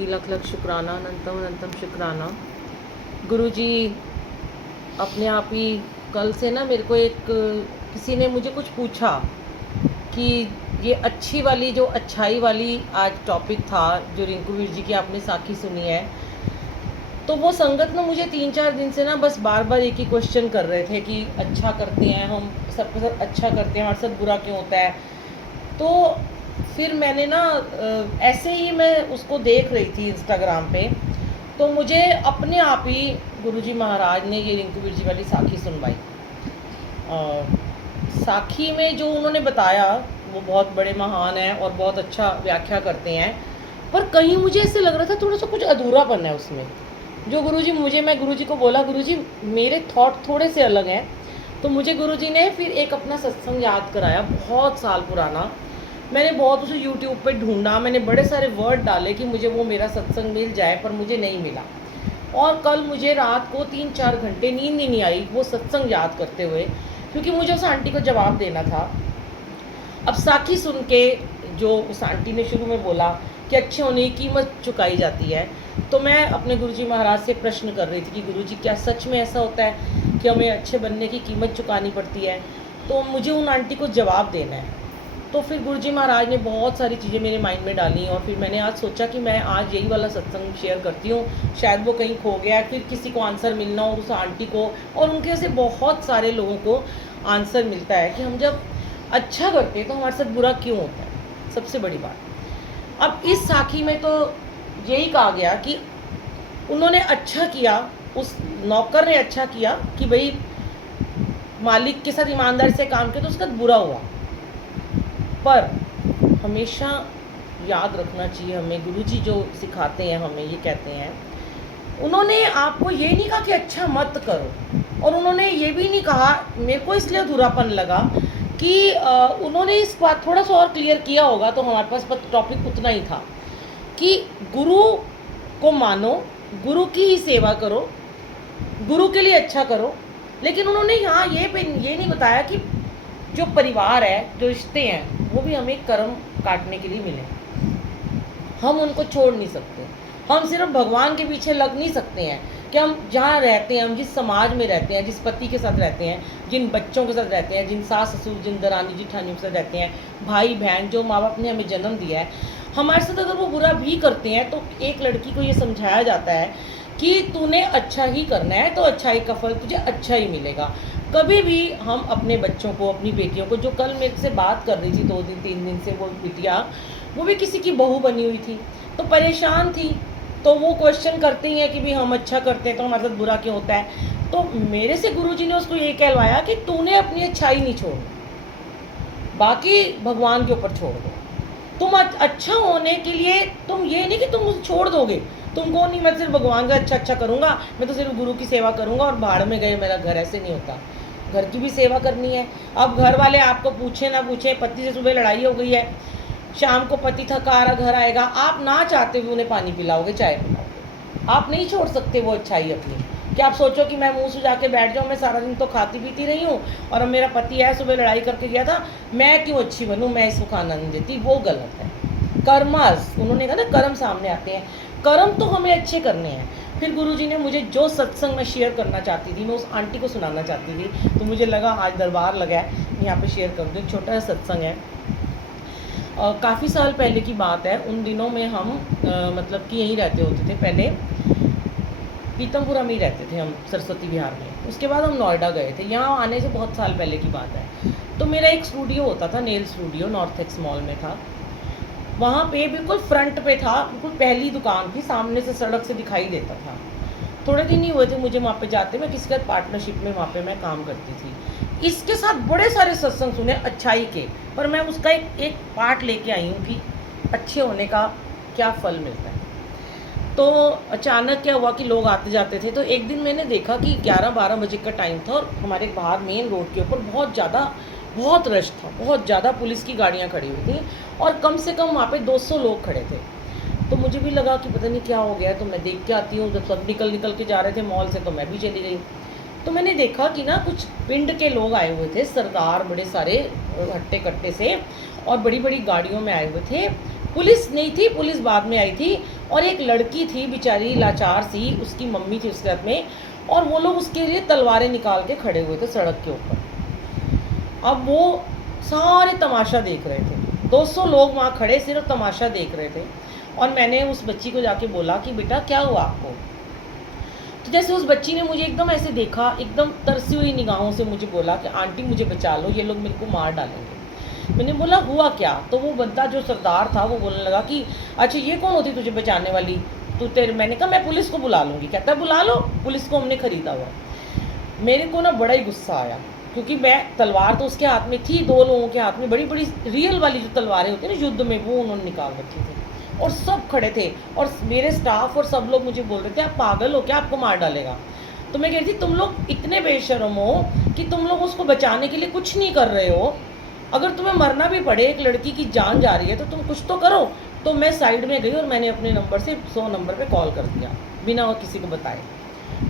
जी लख लख शुक्राना, अनंतम अनंतम शुक्राना। गुरुजी अपने आप ही कल से ना मेरे को किसी ने मुझे कुछ पूछा कि ये अच्छी वाली जो अच्छाई वाली आज टॉपिक था जो रिंकू वीर जी की आपने साखी सुनी है, तो वो संगत ना मुझे 3-4 दिन से ना बस बार बार एक ही क्वेश्चन कर रहे थे कि अच्छा करते हैं हम, सबके साथ अच्छा करते हैं, हमारे साथ बुरा क्यों होता है। तो फिर मैंने ना ऐसे ही मैं उसको देख रही थी इंस्टाग्राम पे, तो मुझे अपने आप ही गुरुजी महाराज ने ये रिंकू वीर जी वाली साखी सुनवाई। साखी में जो उन्होंने बताया वो बहुत बड़े महान हैं और बहुत अच्छा व्याख्या करते हैं, पर कहीं मुझे ऐसे लग रहा था थोड़ा सा कुछ अधूरापन है उसमें। जो गुरुजी मैं गुरुजी को बोला, गुरुजी मेरे थॉट थोड़े से अलग हैं। तो मुझे गुरुजी ने फिर एक अपना सत्संग याद कराया, बहुत साल पुराना। मैंने बहुत उसे यूट्यूब पे ढूंढा, मैंने बड़े सारे वर्ड डाले कि मुझे वो मेरा सत्संग मिल जाए, पर मुझे नहीं मिला। और कल मुझे रात को 3-4 घंटे नींद ही नहीं आई वो सत्संग याद करते हुए, क्योंकि मुझे उस आंटी को जवाब देना था। अब साखी सुन के जो उस आंटी ने शुरू में बोला कि अच्छे होने की कीमत चुकाई जाती है, तो मैं अपने गुरुजी महाराज से प्रश्न कर रही थी कि गुरुजी क्या सच में ऐसा होता है कि हमें अच्छे बनने की कीमत चुकानी पड़ती है। तो मुझे उन आंटी को जवाब देना है। तो फिर गुरुजी महाराज ने बहुत सारी चीज़ें मेरे माइंड में डाली, और फिर मैंने आज सोचा कि मैं आज यही वाला सत्संग शेयर करती हूँ। शायद वो कहीं खो गया, फिर किसी को आंसर मिलना हो उस आंटी को, और उनके से बहुत सारे लोगों को आंसर मिलता है कि हम जब अच्छा करते हैं तो हमारे साथ बुरा क्यों होता है, सबसे बड़ी बात। अब इस साखी में तो यही कहा गया कि उन्होंने अच्छा किया, उस नौकर ने अच्छा किया कि भाई मालिक के साथ ईमानदारी से काम किया तो उसका बुरा हुआ। पर हमेशा याद रखना चाहिए हमें, गुरुजी जो सिखाते हैं हमें ये कहते हैं, उन्होंने आपको ये नहीं कहा कि अच्छा मत करो, और उन्होंने ये भी नहीं कहा, मेरे को इसलिए अधूरापन लगा कि उन्होंने इस बात थोड़ा सा और क्लियर किया होगा तो हमारे पास टॉपिक उतना ही था कि गुरु को मानो, गुरु की ही सेवा करो, गुरु के लिए अच्छा करो। लेकिन उन्होंने यहाँ ये नहीं बताया कि जो परिवार है, जो रिश्ते हैं, वो भी हमें कर्म काटने के लिए मिले। हम उनको छोड़ नहीं सकते, हम सिर्फ भगवान के पीछे लग नहीं सकते हैं कि हम जहाँ रहते हैं, हम जिस समाज में रहते हैं, जिस पति के साथ रहते हैं, जिन बच्चों के साथ रहते हैं, जिन सास ससुर, जिन दरानी जिठानियों के साथ रहते हैं, भाई बहन, जो माँ बाप ने हमें जन्म दिया है, हमारे साथ अगर वो बुरा भी करते हैं तो एक लड़की को ये समझाया जाता है कि तूने अच्छा ही करना है तो अच्छाई का फल तुझे अच्छा ही मिलेगा। कभी भी हम अपने बच्चों को, अपनी बेटियों को, जो कल मेरे से बात कर रही थी 2-3 दिन से, वो बिटिया, वो भी किसी की बहू बनी हुई थी, तो परेशान थी, तो वो क्वेश्चन करते ही हैं कि भी हम अच्छा करते हैं तो हमारे साथ बुरा क्यों होता है। तो मेरे से गुरुजी ने उसको ये कहलवाया कि तूने अपनी अच्छाई नहीं छोड़नी, बाकी भगवान के ऊपर छोड़ दो। तुम अच्छा होने के लिए तुम ये नहीं कि तुम उसे छोड़ दोगे, तुमको नहीं मैं सिर्फ भगवान का अच्छा करूँगा, मैं तो सिर्फ गुरु की सेवा करूँगा और भाड़ में गए मेरा घर, ऐसे नहीं होता। घर की भी सेवा करनी है। अब घर वाले आपको पूछे ना पूछे, पति से सुबह लड़ाई हो गई है, शाम को पति थका आ रहा घर आएगा, आप ना चाहते हुए उन्हें पानी पिलाओगे, चाय पिलाओगे, आप नहीं छोड़ सकते वो अच्छाई अपनी। कि आप सोचो कि मैं मुंह सुजा के बैठ जाऊँ, मैं सारा दिन तो खाती पीती रही हूँ और अब मेरा पति है सुबह लड़ाई करके गया था, मैं क्यों अच्छी बनूँ, मैं इसको खाना नहीं देती, वो गलत है। कर्मस, उन्होंने कहा ना कर्म सामने आते हैं, कर्म तो हमें अच्छे करने हैं। फिर गुरुजी ने मुझे जो सत्संग में शेयर करना चाहती थी, मैं उस आंटी को सुनाना चाहती थी, तो मुझे लगा आज दरबार लगा है, यहाँ पे शेयर कर दूँ। छोटा सा सत्संग है, काफ़ी साल पहले की बात है। उन दिनों में हम मतलब कि यहीं रहते होते थे, पहले पीतमपुरा में ही रहते थे हम, सरस्वती विहार में। उसके बाद हम नोएडा गए थे, यहाँ आने से बहुत साल पहले की बात है। तो मेरा एक स्टूडियो होता था, nail studio, north x mall में था। वहाँ पे बिल्कुल फ्रंट पे था, बिल्कुल पहली दुकान थी, सामने से सड़क से दिखाई देता था। थोड़े दिन ही हुए थे मुझे वहाँ पे जाते, मैं किसी का पार्टनरशिप में वहाँ पे मैं काम करती थी। इसके साथ बड़े सारे सत्संग सुने अच्छाई के, पर मैं उसका एक पार्ट लेके आई हूँ कि अच्छे होने का क्या फल मिलता है। तो अचानक क्या हुआ कि लोग आते जाते थे, तो एक दिन मैंने देखा कि 11-12 बजे का टाइम था और हमारे बाहर मेन रोड के ऊपर बहुत रश था, बहुत ज़्यादा पुलिस की गाड़ियाँ खड़ी हुई थी और कम से कम वहाँ पे 200 लोग खड़े थे। तो मुझे भी लगा कि पता नहीं क्या हो गया, तो मैं देख के आती हूँ। जब सब निकल के जा रहे थे मॉल से, तो मैं भी चली गई। तो मैंने देखा कि ना कुछ पिंड के लोग आए हुए थे, सरदार, बड़े सारे हट्टे कट्टे से, और बड़ी बड़ी गाड़ियों में आए हुए थे। पुलिस नहीं थी, पुलिस बाद में आई थी। और एक लड़की थी बेचारी लाचार सी, उसकी मम्मी थी उसके हाथ में, और वो लोग उसके लिए तलवारें निकाल के खड़े हुए थे सड़क के ऊपर। अब वो सारे तमाशा देख रहे थे, 200 लोग वहाँ खड़े सिर्फ तमाशा देख रहे थे। और मैंने उस बच्ची को जाके बोला कि बेटा क्या हुआ आपको? तो जैसे उस बच्ची ने मुझे एकदम ऐसे देखा, एकदम तरसी हुई निगाहों से मुझे बोला कि आंटी मुझे बचा लो, ये लोग मेरे को मार डालेंगे। मैंने बोला हुआ क्या? तो वो बंदा जो सरदार था वो बोलने लगा कि अच्छा ये कौन होती तुझे बचाने वाली? तो तेरे, मैंने कहा मैं पुलिस को बुला लूँगी। कहता है बुला लो, पुलिस को हमने ख़रीदा हुआ। मेरे को ना बड़ा ही गुस्सा आया, क्योंकि मैं, तलवार तो उसके हाथ में थी, 2 लोगों के हाथ में बड़ी बड़ी रियल वाली जो तलवारें होती हैं ना युद्ध में, वो उन्होंने निकाल रखी थी और सब खड़े थे। और मेरे स्टाफ और सब लोग मुझे बोल रहे थे आप पागल हो क्या, आपको मार डालेगा। तो मैं कह रही थी तुम लोग इतने बेशर्म हो कि तुम लोग उसको बचाने के लिए कुछ नहीं कर रहे हो। अगर तुम्हें मरना भी पड़े, एक लड़की की जान जा रही है, तो तुम कुछ तो करो। तो मैं साइड में गई और मैंने अपने नंबर से 100 नंबर पे कॉल कर दिया बिना किसी को बताए,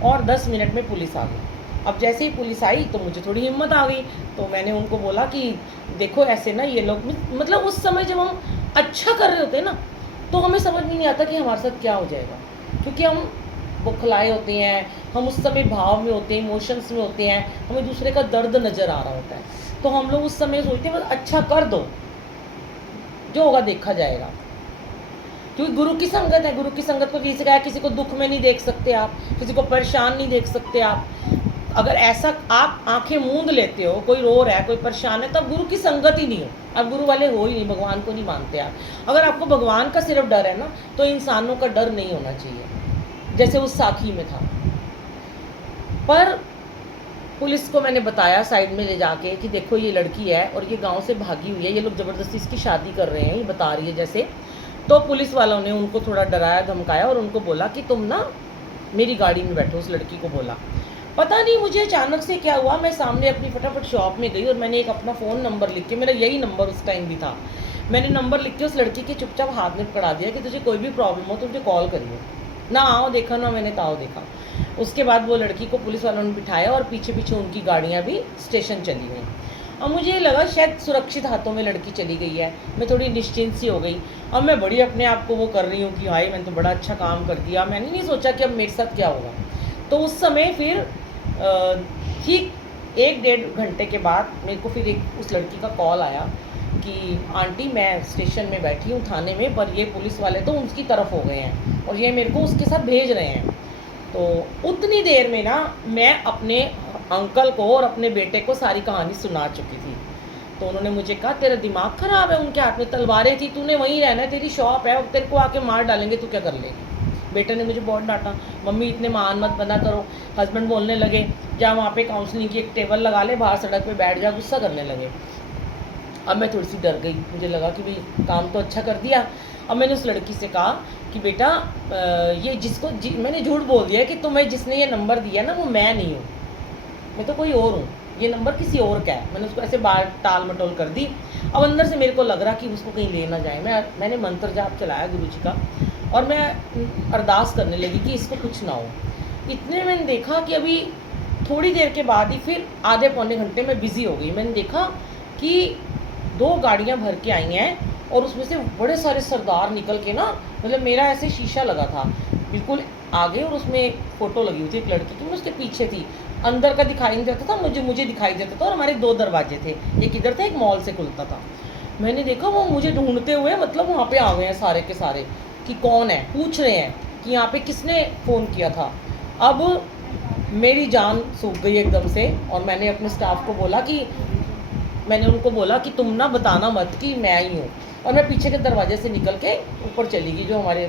और 10 मिनट में पुलिस आ गई। अब जैसे ही पुलिस आई तो मुझे थोड़ी हिम्मत आ गई, तो मैंने उनको बोला कि देखो ऐसे ना ये लोग, मतलब उस समय जब हम अच्छा कर रहे होते हैं ना, तो हमें समझ में नहीं आता कि हमारे साथ क्या हो जाएगा, क्योंकि हम बौखलाए होते हैं, हम उस समय भाव में होते हैं, इमोशंस में होते हैं, हमें दूसरे का दर्द नज़र आ रहा होता है। तो हम लोग उस समय सोचते हैं बस अच्छा कर दो, जो होगा देखा जाएगा। क्योंकि गुरु की संगत है, गुरु की संगत को किसी का, किसी को दुख में नहीं देख सकते आप, किसी को परेशान नहीं देख सकते आप। अगर ऐसा आप आंखें मूंद लेते हो, कोई रो रहा है, कोई परेशान है, तब गुरु की संगत ही नहीं हो, आप गुरु वाले हो ही नहीं, भगवान को नहीं मानते आप। अगर आपको भगवान का सिर्फ डर है ना, तो इंसानों का डर नहीं होना चाहिए, जैसे उस साखी में था। पर पुलिस को मैंने बताया साइड में ले जाके कि देखो ये लड़की है और ये गांव से भागी हुई है, ये लोग ज़बरदस्ती इसकी शादी कर रहे हैं, ये बता रही है जैसे। तो पुलिस वालों ने उनको थोड़ा डराया धमकाया और उनको बोला कि तुम ना मेरी गाड़ी में बैठो। उस लड़की को बोला, पता नहीं मुझे अचानक से क्या हुआ, मैं सामने अपनी फटाफट शॉप में गई और मैंने एक अपना फ़ोन नंबर लिख के, मेरा यही नंबर उस टाइम भी था, मैंने नंबर लिख के उस लड़की के चुपचाप हाथ में पकड़ा दिया कि तुझे कोई भी प्रॉब्लम हो तो मुझे कॉल करिए। ना आओ देखा ना मैंने ताओ देखा। उसके बाद वो लड़की को पुलिस वालों ने बिठाया और पीछे पीछे उनकी गाड़ियाँ भी स्टेशन चली गई। अब मुझे लगा शायद सुरक्षित हाथों में लड़की चली गई है, मैं थोड़ी निश्चिंत सी हो गई। अब मैं बड़ी अपने आप को वो कर रही हूँ कि हाय मैंने तो बड़ा अच्छा काम कर दिया, मैंने नहीं सोचा कि अब मेरे साथ क्या होगा। तो उस समय फिर ठीक 1-1.5 घंटे के बाद मेरे को फिर एक उस लड़की का कॉल आया कि आंटी मैं स्टेशन में बैठी हूँ थाने में, पर ये पुलिस वाले तो उसकी तरफ हो गए हैं और ये मेरे को उसके साथ भेज रहे हैं। तो उतनी देर में ना मैं अपने अंकल को और अपने बेटे को सारी कहानी सुना चुकी थी। तो उन्होंने मुझे कहा तेरा दिमाग ख़राब है, उनके हाथ में तलवारें थी, तूने वहीं रहना है, तेरी शॉप है, तेरे को आके मार डालेंगे, तू क्या कर लेगी। बेटे ने मुझे बहुत डांटा, मम्मी इतने महान मत बना करो। हस्बैंड बोलने लगे जा वहाँ पे काउंसलिंग की एक टेबल लगा ले, बाहर सड़क पे बैठ जा, गुस्सा करने लगे। अब मैं थोड़ी सी डर गई, मुझे लगा कि भाई काम तो अच्छा कर दिया। अब मैंने उस लड़की से कहा कि बेटा ये मैंने झूठ बोल दिया कि तुम्हें जिसने ये नंबर दिया ना वो मैं नहीं हूँ, मैं तो कोई और हूँ, ये नंबर किसी और का है। मैंने उसको ऐसे बार टाल मटोल कर दी। अब अंदर से मेरे को लग रहा कि उसको कहीं ले ना जाए। मैंने मंत्र जाप चलाया गुरुजी का और मैं अरदास करने लगी कि इसको कुछ ना हो। इतने मैंने देखा कि अभी थोड़ी देर के बाद ही फिर आधे पौने घंटे में बिज़ी हो गई। मैंने देखा कि 2 गाड़ियाँ भर के आई हैं और उसमें से बड़े सारे सरदार निकल के ना, मतलब मेरा ऐसे शीशा लगा था बिल्कुल आगे और उसमें फ़ोटो लगी हुई थी एक लड़की की, मैं उसके पीछे थी। अंदर का दिखाई नहीं देता था, मुझे दिखाई देता था। और हमारे 2 दरवाजे थे, एक इधर था एक मॉल से खुलता था। मैंने देखा वो मुझे ढूंढते हुए मतलब वहाँ पे आ गए हैं सारे के सारे कि कौन है, पूछ रहे हैं कि यहाँ पे किसने फ़ोन किया था। अब मेरी जान सूख गई एकदम से और मैंने अपने स्टाफ को बोला कि मैंने उनको बोला कि तुम ना बताना मत कि मैं आई हूँ। और मैं पीछे के दरवाजे से निकल के ऊपर चली गई जो हमारे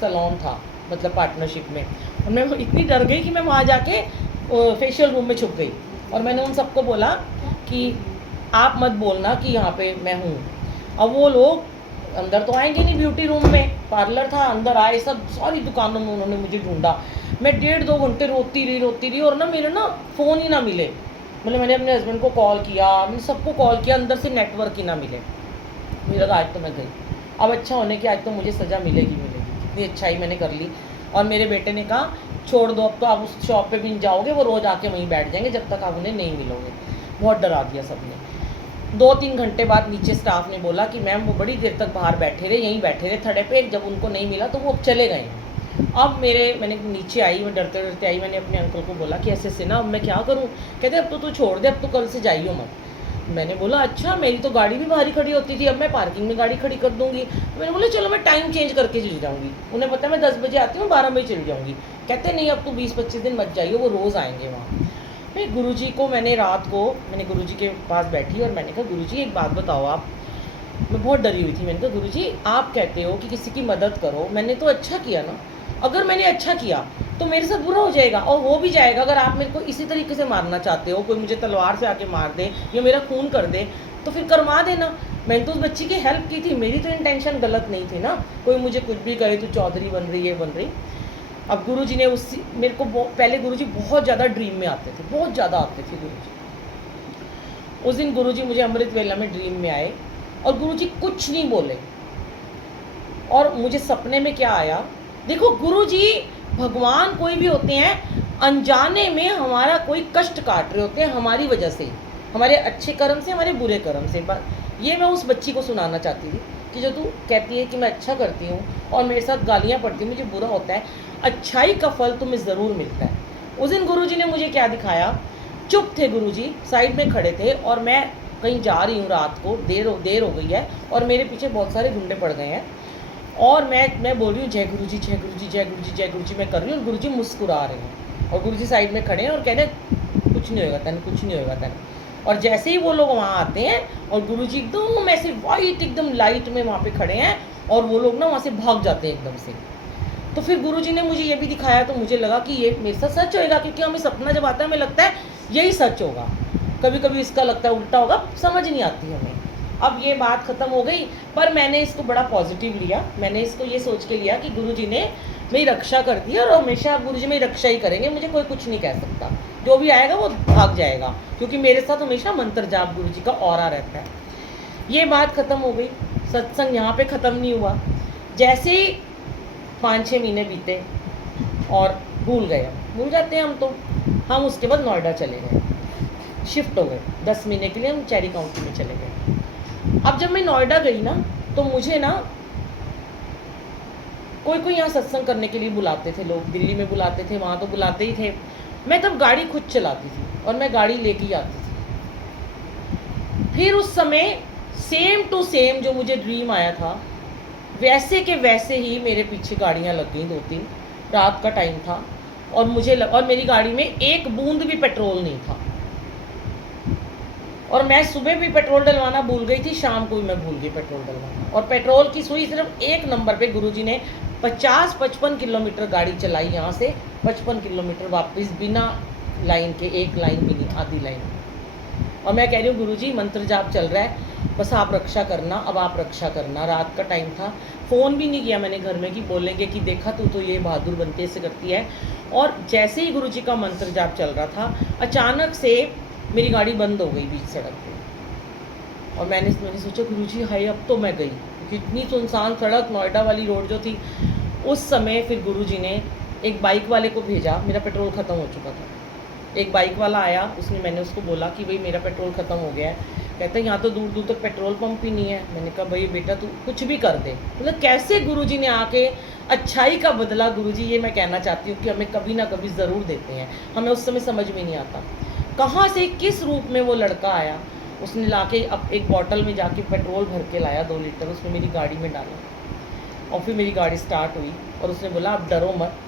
सैलून था, मतलब पार्टनरशिप में। और मैं इतनी डर गई कि मैं वहाँ जाके फेशियल रूम में छुप गई और मैंने उन सबको बोला कि आप मत बोलना कि यहाँ पे मैं हूँ। अब वो लोग अंदर तो आएंगे नहीं, ब्यूटी रूम में पार्लर था, अंदर आए सब, सारी दुकानों में उन्होंने मुझे ढूंढा। मैं 1.5-2 घंटे रोती रही और ना मेरे ना फ़ोन ही ना मिले। मतलब मैंने अपने हस्बैंड को कॉल किया, मैंने सबको कॉल किया, अंदर से नेटवर्क ही ना मिले। मुझे लगा आज तो मैं गई, अब अच्छा होने की आज तो मुझे सज़ा मिलेगी। कितनी अच्छाई मैंने कर ली। और मेरे बेटे ने कहा छोड़ दो, अब तो आप उस शॉप पे भी नहीं जाओगे, वो रोज़ आके वहीं बैठ जाएंगे जब तक आप उन्हें नहीं मिलोगे। बहुत डरा दिया सबने। 2-3 घंटे बाद नीचे स्टाफ ने बोला कि मैम वो बड़ी देर तक बाहर बैठे रहे, यहीं बैठे रहे थड़े पे, जब उनको नहीं मिला तो वो अब चले गए। अब मैंने नीचे आई, मैं डरते डरते आई, मैंने अपने अंकल को बोला कि ऐसे ऐसे ना, अब मैं क्या करूँ? कहते अब तो तू छोड़ दे, अब तो कल से जाइयो मत। मैंने बोला अच्छा, मेरी तो गाड़ी भी बाहर ही खड़ी होती थी, अब मैं पार्किंग में गाड़ी खड़ी कर दूँगी। मैंने बोला चलो मैं टाइम चेंज करके चली जाऊँगी, उन्हें पता है मैं 10 बजे आती हूँ, 12 बजे चली जाऊँगी। कहते नहीं अब तो 20-25 दिन मत जाइए, वो रोज़ आएंगे वहाँ। फिर गुरुजी को मैंने रात को गुरुजी के पास बैठी और मैंने कहा गुरुजी एक बात बताओ आप। मैं बहुत डरी हुई थी। मैंने कहा गुरुजी आप कहते हो कि किसी की मदद करो, मैंने तो अच्छा किया ना, अगर मैंने अच्छा किया तो मेरे साथ बुरा हो जाएगा और हो भी जाएगा। अगर आप मेरे को इसी तरीके से मारना चाहते हो, कोई मुझे तलवार से आके मार दे या मेरा खून कर दे, तो फिर करवा देना। मैंने तो उस बच्ची की हेल्प की थी, मेरी तो इंटेंशन गलत नहीं थी ना। कोई मुझे कुछ भी कहे तो चौधरी बन रही है बन रही। अब गुरुजी ने उसी मेरे को पहले गुरुजी बहुत ज़्यादा ड्रीम में आते थे, बहुत ज़्यादा आते थे गुरुजी। उस दिन गुरुजी मुझे अमृत वेला में ड्रीम में आए और गुरुजी कुछ नहीं बोले। और मुझे सपने में क्या आया, देखो गुरुजी भगवान कोई भी होते हैं, अनजाने में हमारा कोई कष्ट काट रहे होते हैं हमारी वजह से, हमारे अच्छे कर्म से, हमारे बुरे कर्म से। ये मैं उस बच्ची को सुनाना चाहती थी कि जो तू कहती है कि मैं अच्छा करती हूँ और मेरे साथ गालियाँ पड़ती हैं, मुझे बुरा होता है, अच्छाई का फल तुम्हें ज़रूर मिलता है। उस दिन गुरुजी ने मुझे क्या दिखाया, चुप थे गुरुजी, साइड में खड़े थे और मैं कहीं जा रही हूँ रात को, देर हो गई है और मेरे पीछे बहुत सारे गुंडे पड़ गए हैं और मैं बोल रही हूँ जय गुरुजी जय गुरुजी जय गुरुजी जय गुरुजी मैं कर रही हूँ और गुरुजी मुस्कुरा रहे हैं और गुरुजी साइड में खड़े हैं और कह रहे कुछ नहीं होगा तन, कुछ नहीं होगा तन। और जैसे ही वो लोग वहाँ आते हैं और गुरुजी एकदम ऐसे वाइट एकदम लाइट में वहाँ पे खड़े हैं और वो लोग ना वहाँ से भाग जाते हैं एकदम से। तो फिर गुरुजी ने मुझे ये भी दिखाया तो मुझे लगा कि ये मेरे साथ सच होएगा, क्योंकि हमें सपना जब आता है हमें लगता है यही सच होगा, कभी कभी इसका लगता है उल्टा होगा, समझ नहीं आती हमें। अब ये बात ख़त्म हो गई, पर मैंने इसको बड़ा पॉजिटिव लिया। मैंने इसको ये सोच के लिया कि गुरुजी ने मेरी रक्षा कर दी और हमेशा गुरुजी मेरी रक्षा ही करेंगे, मुझे कोई कुछ नहीं कह सकता, जो भी आएगा वो भाग जाएगा, क्योंकि मेरे साथ हमेशा मंत्र जाप गुरुजी का ऑरा रहता है। ये बात ख़त्म हो गई, सत्संग यहाँ पे ख़त्म नहीं हुआ। जैसे ही 5-6 महीने बीते और भूल जाते हैं हम तो, हम उसके बाद नोएडा चले गए, शिफ्ट हो गए 10 महीने के लिए हम चेरी काउंटी में चले गए। अब जब मैं नोएडा गई ना तो मुझे ना कोई यहाँ सत्संग करने के लिए बुलाते थे लोग, दिल्ली में बुलाते थे, वहाँ तो बुलाते ही थे। मैं तब गाड़ी खुद चलाती थी और मैं गाड़ी लेके ही आती थी। फिर उस समय सेम टू सेम जो मुझे ड्रीम आया था वैसे के वैसे ही मेरे पीछे गाड़ियाँ लग गई 2-3, रात का टाइम था और और मेरी गाड़ी में एक बूंद भी पेट्रोल नहीं था और मैं सुबह भी पेट्रोल डलवाना भूल गई थी, शाम को भी मैं भूल गई पेट्रोल डलवाना। और पेट्रोल की सुई सिर्फ एक नंबर पे गुरुजी ने 50-55 किलोमीटर गाड़ी चलाई यहाँ से, 55 किलोमीटर वापस बिना लाइन के, एक लाइन भी नहीं, आधी लाइन। और मैं कह रही हूँ गुरुजी मंत्र जाप चल रहा है, बस आप रक्षा करना, अब आप रक्षा करना। रात का टाइम था, फ़ोन भी नहीं किया मैंने घर में कि बोलेंगे कि देखा तू तो ये बहादुर बनते ऐसे करती है। और जैसे ही गुरुजी का मंत्र जाप चल रहा था, अचानक से मेरी गाड़ी बंद हो गई बीच सड़क पे और मैंने सोचा गुरुजी हाय अब तो मैं गई, क्योंकि इतनी सुनसान सड़क, नोएडा वाली रोड जो थी। उस समय फिर गुरुजी ने एक बाइक वाले को भेजा, मेरा पेट्रोल ख़त्म हो चुका था। एक बाइक वाला आया, मैंने उसको बोला कि भाई मेरा पेट्रोल ख़त्म हो गया है। कहता है यहाँ तो दूर दूर तक पेट्रोल पंप ही नहीं है। मैंने कहा भाई बेटा तू कुछ भी कर दे, मतलब कैसे गुरुजी ने आके अच्छाई का बदला, गुरुजी ये मैं कहना चाहती हूँ कि हमें कभी ना कभी ज़रूर देते हैं, हमें उस समय समझ में नहीं आता कहाँ से किस रूप में वो लड़का आया। उसने लाके अब एक बॉटल में जाके पेट्रोल भर के लाया 2 लीटर, उसने मेरी गाड़ी में डाला और फिर मेरी गाड़ी स्टार्ट हुई और उसने बोला अब डरो मत,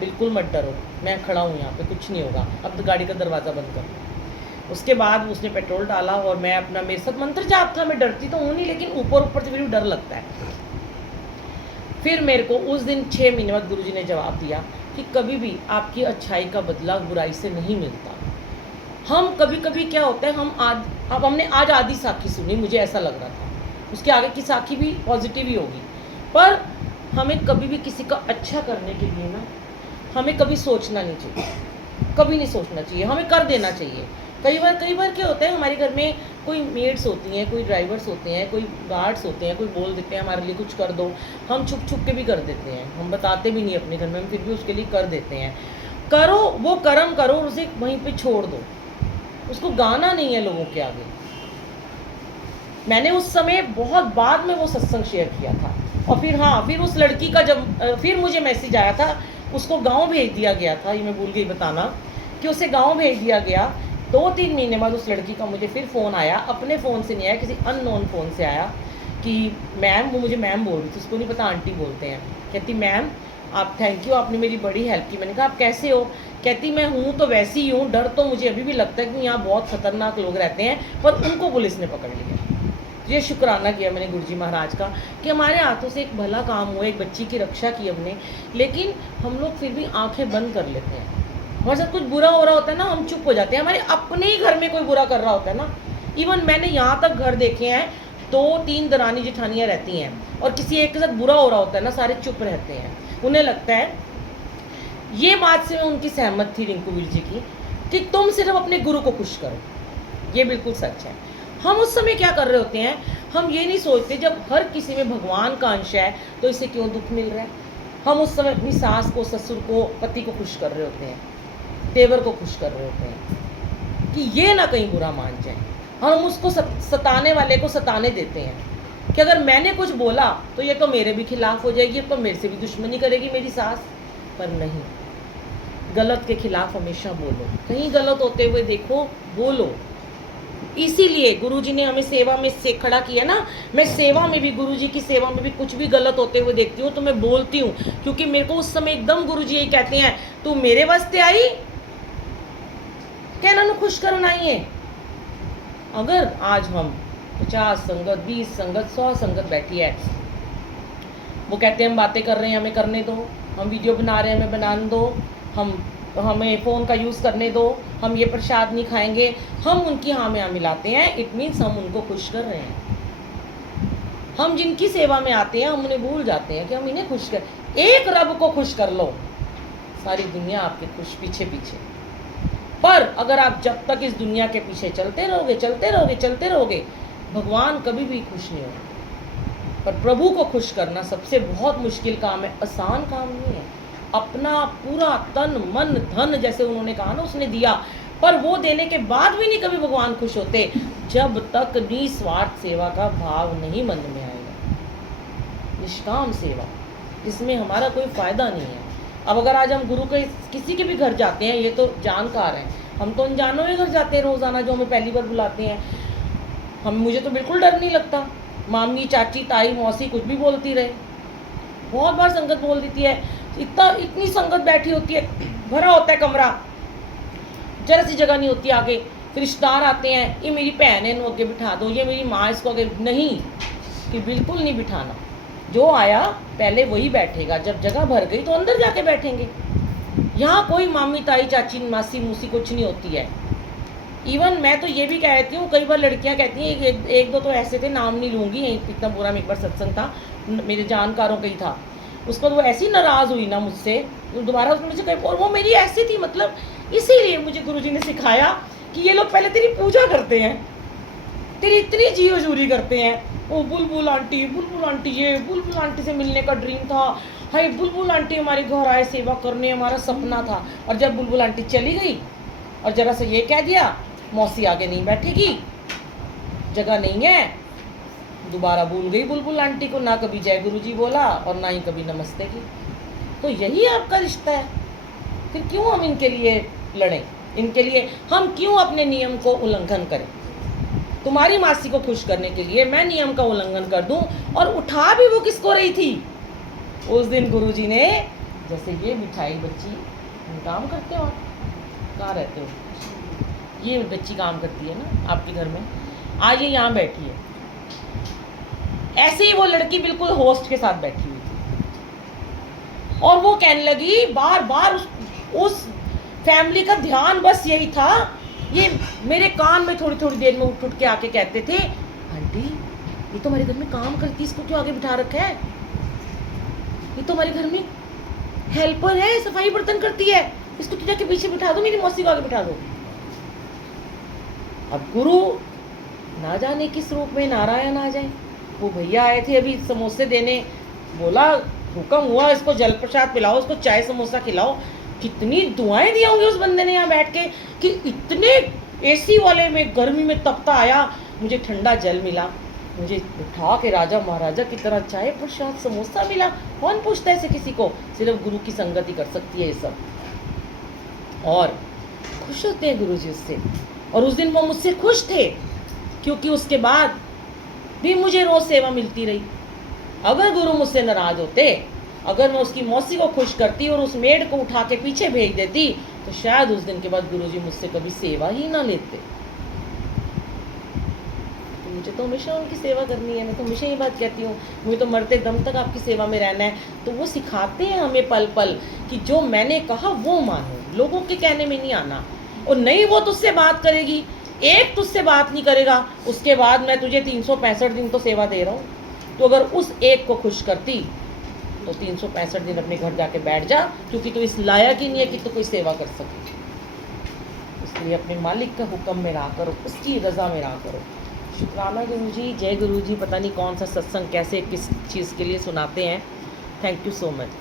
बिल्कुल मत डरो, मैं खड़ा हूँ यहाँ पे, कुछ नहीं होगा, अब तो गाड़ी का दरवाज़ा बंद कर। उसके बाद उसने पेट्रोल डाला और मैं अपना, मेरे साथ मंत्र जाप था, मैं डरती तो हूँ नहीं, लेकिन ऊपर से फिर भी डर लगता है। फिर मेरे को उस दिन 6 महीने बाद गुरुजी ने जवाब दिया कि कभी भी आपकी अच्छाई का बदला बुराई से नहीं मिलता। हम कभी कभी क्या होता है, अब हमने आज आधी साखी सुनी, मुझे ऐसा लग रहा था उसके आगे की साखी भी पॉजिटिव ही होगी, पर हमें कभी भी किसी का अच्छा करने के लिए ना हमें कभी सोचना नहीं चाहिए, कभी नहीं सोचना चाहिए, हमें कर देना चाहिए। कई बार क्या होता है, हमारे घर में कोई मेड्स होती हैं, कोई ड्राइवर्स होते हैं, कोई गार्ड्स होते हैं, कोई बोल देते हैं हमारे लिए कुछ कर दो, हम छुप के भी कर देते हैं, हम बताते भी नहीं अपने घर में, हम फिर भी उसके लिए कर देते हैं। करो वो कर्म करो, उसे वहीं पे छोड़ दो, उसको गाना नहीं है लोगों के आगे। मैंने उस समय बहुत बाद में वो सत्संग शेयर किया था। और फिर हाँ, फिर उस लड़की का जब फिर मुझे मैसेज आया था, उसको गांव भेज दिया गया था, ये मैं भूल गई बताना कि उसे गांव भेज दिया गया। 2-3 महीने बाद उस लड़की का मुझे फिर फ़ोन आया, अपने फ़ोन से नहीं आया, किसी अननोन फ़ोन से आया कि मैम, वो मुझे मैम बोल रही थी, उसको नहीं पता आंटी बोलते हैं। कहती मैम आप थैंक यू, आपने मेरी बड़ी हेल्प की। मैंने कहा आप कैसे हो? कहती मैं हूँ तो वैसी ही हूँ, डर तो मुझे अभी भी लगता है कि यहाँ बहुत ख़तरनाक लोग रहते हैं, पर उनको पुलिस ने पकड़ लिया। ये शुक्राना किया मैंने गुरुजी महाराज का कि हमारे हाथों से एक भला काम हुआ, एक बच्ची की रक्षा की हमने, लेकिन हम लोग फिर भी आंखें बंद कर लेते हैं। हमारे साथ कुछ बुरा हो रहा होता है ना, हम चुप हो जाते हैं। हमारे अपने ही घर में कोई बुरा कर रहा होता है ना, इवन मैंने यहाँ तक घर देखे हैं, 2-3 दरानी जेठानियाँ रहती हैं और किसी एक के साथ बुरा हो रहा होता है ना, सारे चुप रहते हैं। उन्हें लगता है, ये बात से मैं उनकी सहमत थी रिंकू वीर जी की, कि तुम सिर्फ अपने गुरु को खुश करो। ये बिल्कुल सच है। हम उस समय क्या कर रहे होते हैं, हम ये नहीं सोचते जब हर किसी में भगवान का अंश है तो इसे क्यों दुख मिल रहा है। हम उस समय अपनी सास को, ससुर को, पति को खुश कर रहे होते हैं, देवर को खुश कर रहे होते हैं कि ये ना कहीं बुरा मान जाए। हम उसको सताने वाले को सताने देते हैं कि अगर मैंने कुछ बोला तो ये तो मेरे भी खिलाफ हो जाएगी, तो मेरे से भी दुश्मनी करेगी मेरी सास। पर नहीं, गलत के खिलाफ हमेशा बोलो, कहीं गलत होते हुए देखो, बोलो। इसीलिए गुरुजी ने हमें सेवा में से खड़ा किया ना। मैं सेवा में भी, गुरुजी की सेवा में भी कुछ भी गलत होते हुए देखती हूँ तो मैं बोलती हूँ, क्योंकि मेरे को उस समय एकदम गुरुजी यही कहते हैं, तू मेरे वास्ते आई, कहना नु खुश करना ही है। अगर आज हम 50 संगत, 20 संगत, 100 संगत बैठी है, वो कहते हैं हम बातें कर रहे हैं, हमें करने दो, हम वीडियो बना रहे हैं, हमें बनाने दो, हमें फ़ोन का यूज़ करने दो, हम ये प्रसाद नहीं खाएंगे, हम उनकी हाँ में हाँ मिलाते हैं, इट मीन्स हम उनको खुश कर रहे हैं। हम जिनकी सेवा में आते हैं हम उन्हें भूल जाते हैं कि हम इन्हें खुश कर। एक रब को खुश कर लो, सारी दुनिया आपके खुश पीछे पीछे। पर अगर आप जब तक इस दुनिया के पीछे चलते रहोगे, चलते रहोगे, चलते रहोगे, भगवान कभी भी खुश नहीं होगा। पर प्रभु को खुश करना सबसे बहुत मुश्किल काम है, आसान काम नहीं है। अपना पूरा तन मन धन, जैसे उन्होंने कहा ना, उसने दिया, पर वो देने के बाद भी नहीं कभी भगवान खुश होते जब तक निस्वार्थ सेवा का भाव नहीं मन में आएगा। निष्काम सेवा जिसमें हमारा कोई फ़ायदा नहीं है। अब अगर आज हम गुरु के किसी के भी घर जाते हैं, ये तो जानकार हैं, हम तो अनजानों के घर जाते हैं रोज़ाना, जो हमें पहली बार बुलाते हैं। मुझे तो बिल्कुल डर नहीं लगता, मामी, चाची, ताई, मौसी कुछ भी बोलती रहे। बहुत बार संगत बोल देती है, इतनी संगत बैठी होती है, भरा होता है कमरा, जरा सी जगह नहीं होती आगे। फिर रिश्तेदार आते हैं, ये मेरी बहन है, इनको आगे बिठा दो, ये मेरी माँ, इसको आगे नहीं, कि बिल्कुल नहीं बिठाना। जो आया पहले वही बैठेगा, जब जगह भर गई तो अंदर जाके बैठेंगे। यहाँ कोई मामी, ताई, चाची, मासी, मूसी कुछ नहीं होती है। इवन मैं तो ये भी कहती हूँ, कई बार लड़कियाँ कहती हैं, एक दो तो ऐसे थे, नाम नहीं लूँगी, इतना बुरा में एक बार सत्संग था, मेरे जानकारों का ही था, उसके बाद वो ऐसी नाराज़ हुई ना मुझसे, दोबारा उसने मुझे कही, और वो मेरी ऐसी थी, मतलब इसीलिए मुझे गुरुजी ने सिखाया कि ये लोग पहले तेरी पूजा करते हैं, तेरी इतनी जी हजूरी करते हैं। ओ बुलबुल आंटी, ये बुलबुल आंटी से मिलने का ड्रीम था, हाय बुलबुल आंटी हमारे घर आए, सेवा करने हमारा सपना था। और जब बुलबुल आंटी चली गई और जरा सा ये कह दिया, मौसी आगे नहीं बैठेगी, जगह नहीं है, दोबारा भूल गई बुलबुल आंटी को, ना कभी जय गुरुजी बोला और ना ही कभी नमस्ते की। तो यही आपका रिश्ता है। फिर क्यों हम इनके लिए लड़ें, इनके लिए हम क्यों अपने नियम को उल्लंघन करें। तुम्हारी मासी को खुश करने के लिए मैं नियम का उल्लंघन कर दूं, और उठा भी वो किसको रही थी उस दिन गुरुजी ने, जैसे ये बिठाई बच्ची, काम करते हो आप, कहाँ रहते हो, ये बच्ची काम करती है ना आपके घर में, आज ये यहाँ बैठी है, ऐसे ही वो लड़की बिल्कुल होस्ट के साथ बैठी हुई थी, और वो कहने लगी बार बार, उस फैमिली का ध्यान बस यही था। ये मेरे कान में थोड़ी थोड़ी देर में उठ के आके कहते थे, आंटी ये तो हमारे घर में काम करती है, इसको क्यों आगे बिठा रखा है, ये तो हमारे घर में हेल्पर है, सफाई बर्तन करती है, इसको तो जाके पीछे बिठा दो, मेरी मौसी को आगे बिठा दो। अब गुरु ना जाने किस रूप में नारायण आ जाए। वो भैया आए थे अभी समोसे देने, बोला हुक्म हुआ इसको जल प्रसाद पिलाओ, इसको चाय समोसा खिलाओ। कितनी दुआएं दी होंगी उस बंदे ने यहाँ बैठ के कि इतने एसी वाले में गर्मी में तपता आया, मुझे ठंडा जल मिला, मुझे उठा के राजा महाराजा की तरह चाय प्रसाद समोसा मिला। कौन पूछता है ऐसे किसी को? सिर्फ गुरु की संगति कर सकती है ये सब। और खुश होते हैं गुरु जी उससे। और उस दिन वो मुझसे खुश थे, क्योंकि उसके बाद भी मुझे रोज सेवा मिलती रही। अगर गुरु मुझसे नाराज होते, अगर मैं उसकी मौसी को खुश करती और उस मेड को उठा के पीछे भेज देती, तो शायद उस दिन के बाद गुरु जी मुझसे कभी सेवा ही ना लेते। तो मुझे तो हमेशा उनकी सेवा करनी है। मैं तो हमेशा ये बात कहती हूँ, मुझे तो मरते दम तक आपकी सेवा में रहना है। तो वो सिखाते हैं हमें पल पल कि जो मैंने कहा वो मानो, लोगों के कहने में नहीं आना। और नहीं वो तुझसे बात करेगी, एक तुझसे बात नहीं करेगा, उसके बाद मैं तुझे 365 दिन तो सेवा दे रहा हूँ। तो अगर उस एक को खुश करती तो 365 दिन अपने घर जाके बैठ जा, क्योंकि तू इस लायक ही नहीं है कि तू कोई सेवा कर सके। इसलिए अपने मालिक का हुक्म में रहा करो, उसकी रज़ा में रहा करो। शुक्राना गुरु जी, जय गुरु जी। पता नहीं कौन सा सत्संग कैसे किस चीज़ के लिए सुनाते हैं। Thank you so much.